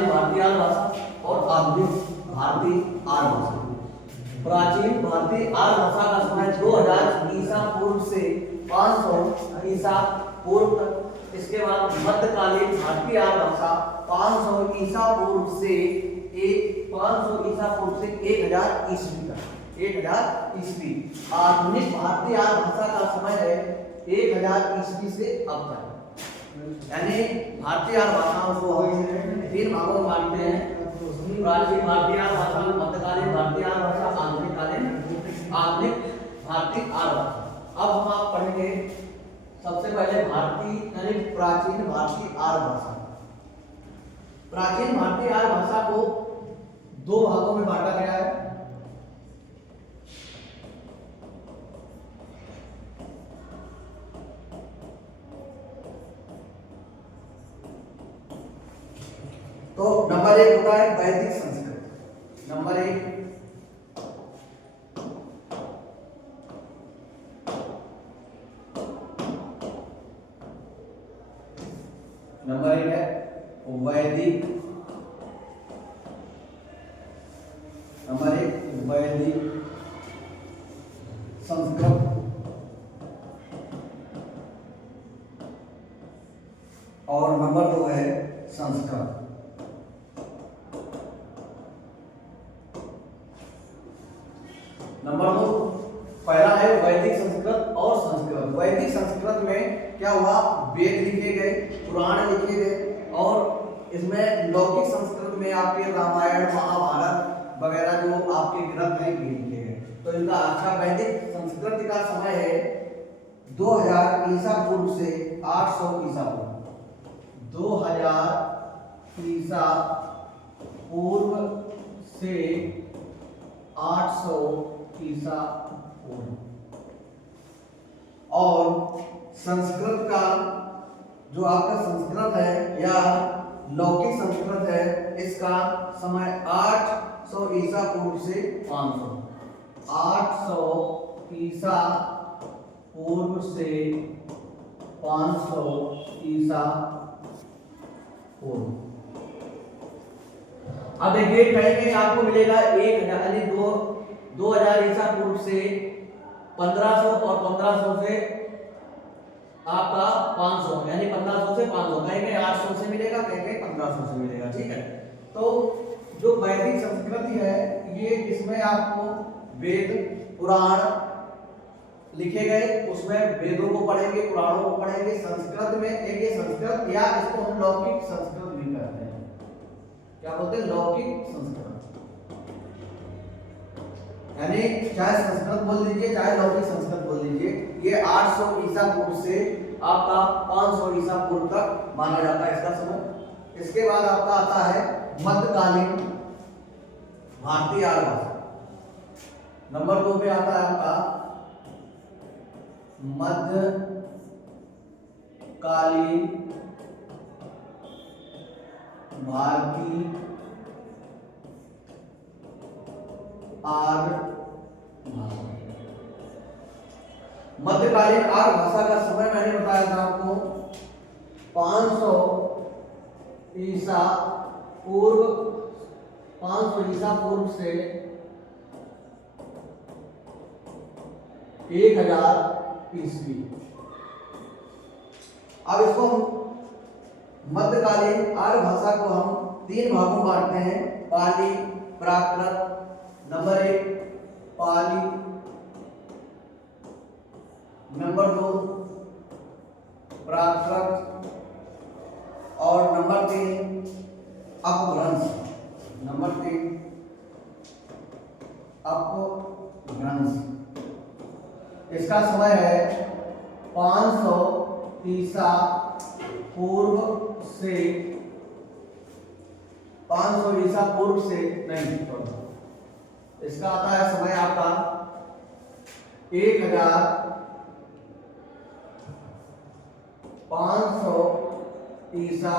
मध्यकालीन भारतीय आर्य भाषा और आधुनिक भारतीय आर्य भाषा। प्राचीन भारतीय आर्य भाषा का समय 2000 ईसा पूर्व से 500 ईसा पूर्व तक। इसके बाद मध्यकालीन भारतीय आर्य भाषा 500 ईसा पूर्व से 1000 ईस्वी तक, 1000 ईस्वी। आधुनिक भारतीय आर्य भाषा का समय है 1000 ईस्वी से अब तक। यानी भारतीय आर्य भाषाओं को हम 3 भागों में बांटते हैं। प्राचीन भारतीय आर्य भाषा, मध्यकालीन भारतीय आर्य भाषा, आधुनिक भारतीय आर्य भाषा। अब हम आप पढ़ेंगे सबसे पहले भारतीय यानी प्राचीन भारतीय आर्य भाषा। प्राचीन भारतीय आर्य भाषा को 2 भागों में बांटा गया है। तो नंबर 1 होता है वैदिक संस्कृत। नंबर 1 है वैदिक। नंबर 1 वैदिक संस्कृत। और नंबर 2 है संस्कृत। नंबर 2 पहला है वैदिक संस्कृत और संस्कृत। वैदिक संस्कृत में क्या हुआ, वेद लिखे गए, पुराण लिखे गए, और इसमें लौकिक संस्कृत में आपके रामायण महाभारत वगैरह जो आपके ग्रंथ हैं लिखे गए। तो इनका अच्छा वैदिक संस्कृत का समय है 2000 ईसा पूर्व से 800 ईसा पूर्व। 2000 ईसा पूर्व से 800 ईसा पूर्व। और संस्कृत का जो आपका संस्कृत है या लौकिक संस्कृत है, इसका समय 800 ईसा पूर्व से 500। 800 ईसा पूर्व से 500 ईसा पूर्व। अब देखिए कहीं आपको मिलेगा 1000 यानी 2000 ईसा पूर्व से 1500 और 1500 से आपका 500 यानी 1500 से 500। कहीं 800 से मिलेगा, कहीं 1500 से मिलेगा। ठीक है। तो जो वैदिक संस्कृति है ये इसमें आपको वेद पुराण लिखे गए, उसमें वेदों को पढ़ेंगे, पुराणों को पढ़ेंगे। संस्कृत में एक ये संस्कृत या इसको हम लौकिक संस्कृत भी कहते हैं। क्या बोलते हैं, लौकिक संस्कृत। यानी चाहे संस्कृत बोल दीजिए चाहे लौकिक संस्कृत बोल दीजिए, ये 800 ईसा पूर्व से आपका 500 ईसा पूर्व तक माना जाता है इसका समय। इसके बाद आपका आता है मध्यकालीन भारतीय आर्य भाषा। नंबर 2 पे आता है आपका मध्यकालीन भारतीय आर्य भाषा। मध्यकालीन आर्य भाषा का समय मैंने बताया था आपको 500 ईसा पूर्व, 500 ईसा पूर्व से 1000 ईस्वी। अब इसको मध्यकालीन आर्य भाषा को हम 3 भागों में बांटते हैं, पाली, प्राकृत। नंबर 1 पाली, नंबर 2 प्राकृत, और नंबर 3 अपभ्रंश। नंबर 3 अपभ्रंश। इसका समय है 500 ईसा पूर्व से 500 ईसा पूर्व से नहीं, इसका आता है समय आपका 1500 ईसा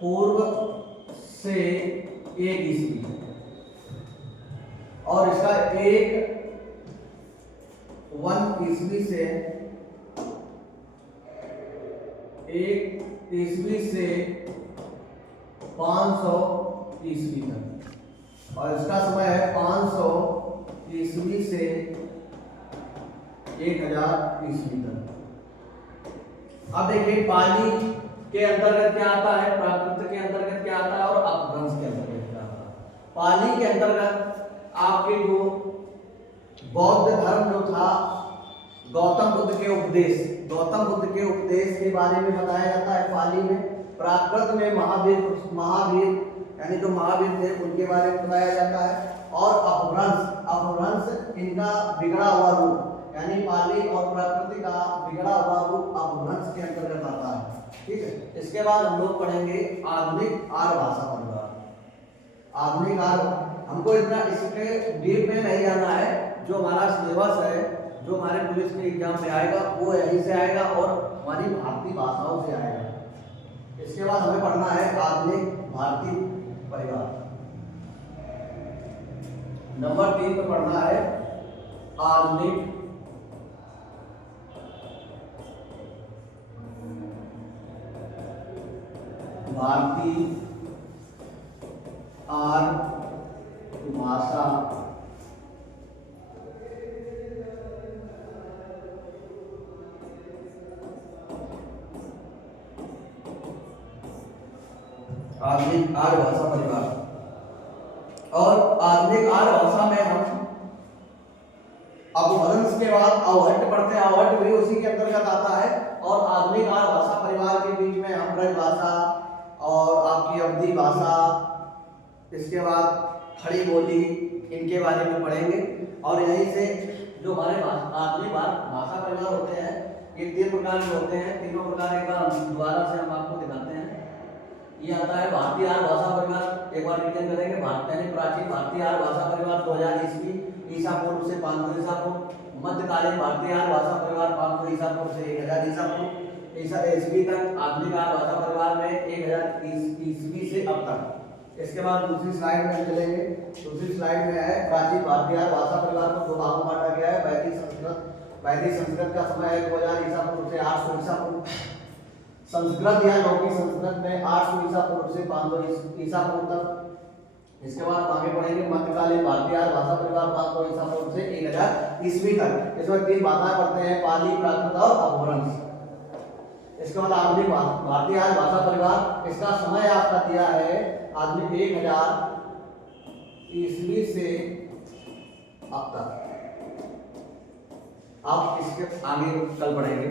पूर्व से 1 ईस्वी। और इसका 1 ईस्वी से 1 ईस्वी से 500 ईस्वी तक, और इसका समय है 500 ईस्वी से 1000 ईस्वी तक। अब देखिए पाली के अंतर्गत क्या आता है, प्राकृत के अंतर्गत क्या आता है और अपभ्रंश के अंतर्गत क्या आता है। पाली के अंतर्गत आपके जो बौद्ध धर्म जो था, गौतम बुद्ध के उपदेश के बारे में बताया जाता है पाली में। प्राकृत में महावीर यानी जो महावीर थे उनके बारे में बताया जाता है। और अपभ्रंश इनका बिगड़ा हुआ रूप, यानी पाली और प्राकृत का बिगड़ा हुआ रूप अपभ्रंश के अंतर्गत आता है। ठीक है, इसके बाद हम लोग पढ़ेंगे आधुनिक आर्य भाषा परिवार। आधुनिक आर्य, हमको इतना इसके डीप में नहीं जाना है, जो हमारा सिलेबस है, जो हमारे पुलिस के एग्जाम में आएगा वो यहीं से आएगा और हमारी भारतीय भाषाओं से आएगा। इसके बाद हमें पढ़ना है आधुनिक भारतीय परिवार। नंबर 3 पे पढ़ना है आधुनिक भारतीय आर्य भाषा आधुनिक आर्य भाषा परिवार। और आधुनिक आर्य भाषा में हम अपभ्रंश के बाद अवहट्ट पढ़ते हैं, अवहट्ट भी उसी के अंतर्गत आता है। और आधुनिक आर्य भाषा परिवार के बीच में हम ब्रज भाषा और आपकी अवधी भाषा, इसके बाद खड़ी बोली, इनके बारे में पढ़ेंगे। और यहीं से जो हमारे आधुनिक भाषा परिवार होते हैं, ये 3 प्रकार के होते हैं। तीनों प्रकार एक बार दोबारा से हम आपको दिखाते हैं। ये आता है भारतीय आर्य भाषा परिवार, एक बार रिवीजन करेंगे। यानी प्राचीन भारतीय आर्य भाषा परिवार 2000 ईस्वी ईसा पूर्व से 500 ईसा पूर्व। मध्यकालीन भारतीय आर्य भाषा परिवार 500 ईसा पूर्व से 1000 ईसा पूर्व ईस्वी तक। आधुनिक आर्य भाषा परिवार में 1000 ईस्वी से अब तक। इसके बाद दूसरी स्लाइड में चलेंगे। दूसरी स्लाइड में है प्राचीन भारतीय आर्य भाषा परिवार को 2 भागों में बांटा गया है। वैदिक संस्कृत का समय है 2000 ईसा पूर्व से 800 ईसा पूर्व। संस्कृत या लौकिक संस्कृत में 800 ईसा पूर्व से 500 ईसा पूर्व तक। इसके बाद आगे पढ़ेंगे मध्यकालीन भारतीय आर्य भाषा परिवार 500 ईसा पूर्व से 1000 ईस्वी तक। इसमें 3 भाषाएं पढ़ते हैं, पाली, प्राकृत और अपभ्रंश। इसके बाद आधुनिक भारतीय आर्य भाषा परिवार, इसका समय आपका दिया है आधुनिक 1000 ईस्वी से अब तक। आप इसके आगे कल पढ़ेंगे।